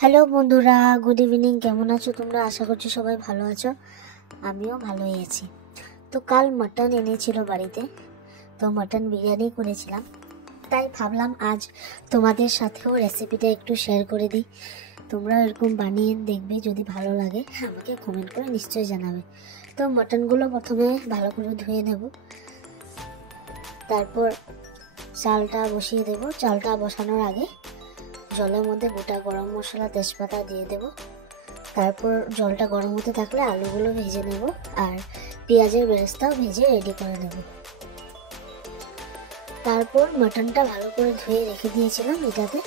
Hello বন্ধুরা, good evening. কেমন আছো তোমরা? আশা করছি সবাই ভালো আছো। আমিও ভালোই আছি। তো কাল মাটন এনেছিল বাড়িতে, তো মাটন বিরিয়ানি করেছিলাম, তাই ভাবলাম আজ তোমাদের সাথেও রেসিপিটা একটু শেয়ার করে দিই। তোমরা এরকম বানিয়ে দেখবে, যদি ভালো লাগে আমাকে কমেন্ট করে নিশ্চয়ই জানাবে। তো মাটনগুলো প্রথমে ভালো করে ধুয়ে নেব, তারপর চালটা বসিয়ে দেব। চালটা বসানোর আগে জলের মধ্যে গোটা গরম মশলা, তেজপাতা দিয়ে দেব। তারপর জলটা গরম হতে থাকলে আলুগুলো ভেজে নেব আর পেঁয়াজের বেরেস্তাও ভেজে রেডি করে নেব। তারপর মাটনটা ভালো করে ধুয়ে রেখে দিয়েছিলাম। এটাতে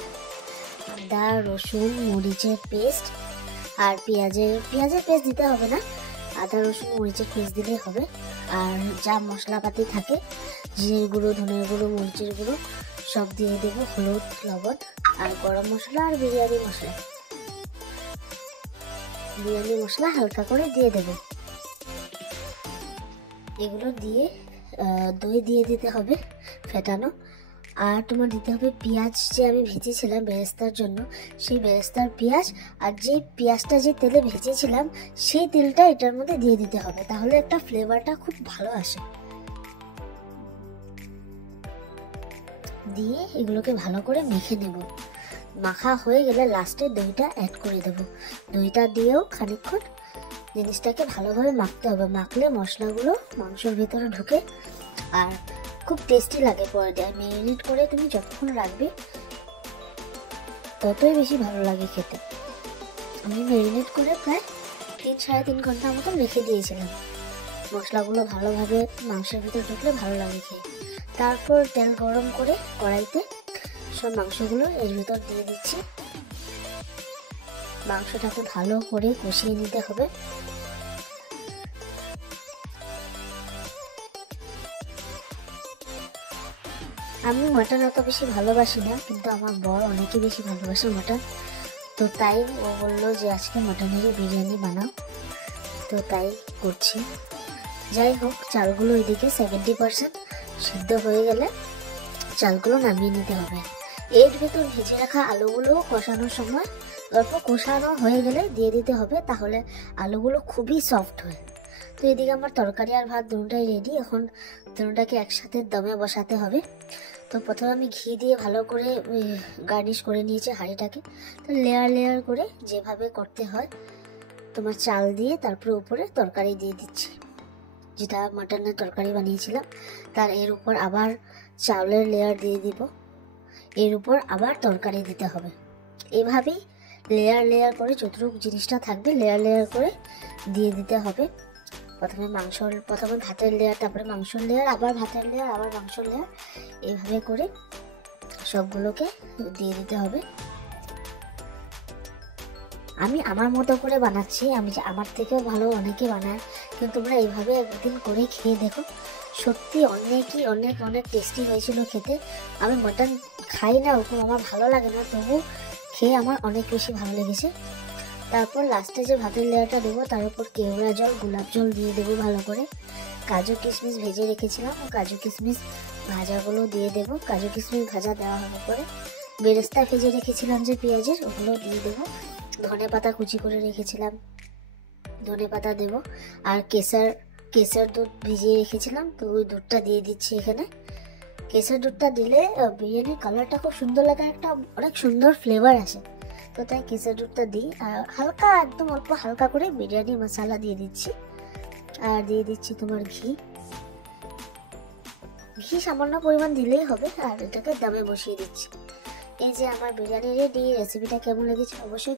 আদা, রসুন, মরিচের পেস্ট আর পেঁয়াজের পেস্ট দিতে হবে না, আদা, রসুন, মরিচের পেস্ট দিলেই হবে। আর যা মশলাপাতি থাকে, জিরের গুঁড়ো, ধনের গুঁড়ো, মরিচের গুঁড়ো সব দিয়ে দেবো, হলুদ, লবণ আর গরম মশলা আর বিরিয়ানি মশলা হালকা করে দিয়ে দেব। এগুলো দিয়ে দই দিয়ে দিতে হবে ফেটানো। আর তোমার দিতে হবে পেঁয়াজ, যে আমি ভেজেছিলাম বেরেস্তার জন্য, সেই বেরেস্তার পেঁয়াজ। আর যে পেঁয়াজটা যে তেলে ভেজেছিলাম সেই তেলটা এটার মধ্যে দিয়ে দিতে হবে, তাহলে একটা ফ্লেভারটা খুব ভালো আসে। দিয়ে এগুলোকে ভালো করে মেখে নেব। মাখা হয়ে গেলে লাস্টে দইটা অ্যাড করে দেব। দইটা দিয়েও খানিকক্ষণ জিনিসটাকে ভালোভাবে মাখতে হবে। মাখলে মশলাগুলো মাংসের ভিতরে ঢুকে আর খুব টেস্টি লাগে পরে দেয়। ম্যারিনেট করে তুমি যতক্ষণ রাখবে ততই বেশি ভালো লাগে খেতে। আমি ম্যারিনেট করে প্রায় 3-3.5 ঘন্টা মতো রেখে দিয়েছিলাম। মশলাগুলো ভালোভাবে মাংসের ভিতরে ঢুকলে ভালো লাগে খেয়ে। তারপর তেল গরম করে কড়াইতে সব মাংসগুলো এর ভিতর দিয়ে দিচ্ছি। মাংসটাকে ভালো করে কষিয়ে নিতে হবে। আমি মাটন অত বেশি ভালোবাসি না, কিন্তু আমার বর অনেকই বেশি ভালোবাসে মাটন। তো তাই ও বললো যে আজকে মাটনেরই বিরিয়ানি বানাও, তো তাই করছি। যাই হোক, চালগুলো এদিকে 70% সিদ্ধ হয়ে গেলে চালগুলো নামিয়ে নিতে হবে। এর ভেতর ভেজে রাখা আলুগুলো কষানোর সময় অল্প কষানো হয়ে গেলে দিয়ে দিতে হবে, তাহলে আলুগুলো খুবই সফট হয়। তো এদিকে আমার তরকারি আর ভাত দুটোটাই রেডি। এখন দুটোটাকে একসাথে দমে বসাতে হবে। তো প্রথমে আমি ঘি দিয়ে ভালো করে গার্নিশ করে নিয়েছি হাঁড়িটাকে। তো লেয়ার করে যেভাবে করতে হয়, তোমার চাল দিয়ে তারপরে উপরে তরকারি দিয়ে দিচ্ছি, যেটা মাটনের তরকারি বানিয়েছিলাম তার এর উপর আবার চাউলের লেয়ার দিয়ে দিব, এর উপর আবার তরকারি দিতে হবে। এভাবেই লেয়ার করে যতটুকু জিনিসটা থাকবে লেয়ার করে দিয়ে দিতে হবে। প্রথমে ভাতের লেয়ার, তারপরে মাংসের লেয়ার, আবার ভাতের লেয়ার, আবার মাংসের লেয়ার, এইভাবে করে সবগুলোকে দিয়ে দিতে হবে। আমি আমার মতো করে বানাচ্ছি, আমার থেকেও ভালো অনেকে বানায়, কিন্তু তোমরা এইভাবে একদিন করে খেয়ে দেখো। সত্যি অনেক টেস্টি হয়েছিল খেতে। আমি মাটন খাই না, ওরকম আমার ভালো লাগে না, তবু খেয়ে আমার অনেক বেশি ভালো লেগেছে। তারপর লাস্টে যে ভাতের লেয়ারটা দেবো তার উপর কেওড়া জল, গোলাপ জল দিয়ে দেবো ভালো করে। কাজু কিশমিশ ভেজে রেখেছিলাম, কাজু কিশমিশ ভাজাগুলো দিয়ে দেবো। কাজু কিশমিশ ভাজা দেওয়া হবে পরে। বেরেস্তা ভেজে রেখেছিলাম যে পেঁয়াজের, ওগুলো দিয়ে দেবো। ধনে পাতা কুচি করে রেখেছিলাম, ধনে পাতা দেবো। আর কেশর দুধ ভিজিয়ে রেখেছিলাম, তো ওই দুধটা দিয়ে দিচ্ছি এখানে। কেশর দুধটা দিলে বিরিয়ানির কালারটা খুব সুন্দর লাগে, একটা অনেক সুন্দর ফ্লেভার আসে, তো তাই কেশর দুধটা দিই। আর একদম অল্প হালকা করে বিরিয়ানি মশলা দিয়ে দিচ্ছি। আর দিয়ে দিচ্ছি তোমার ঘি সামান্য পরিমাণ দিলেই হবে। আর এটাকে দমে বসিয়ে দিচ্ছি। এই যে আমার বিরিয়ানি রেডি। রেসিপিটা কেমন লেগেছে অবশ্যই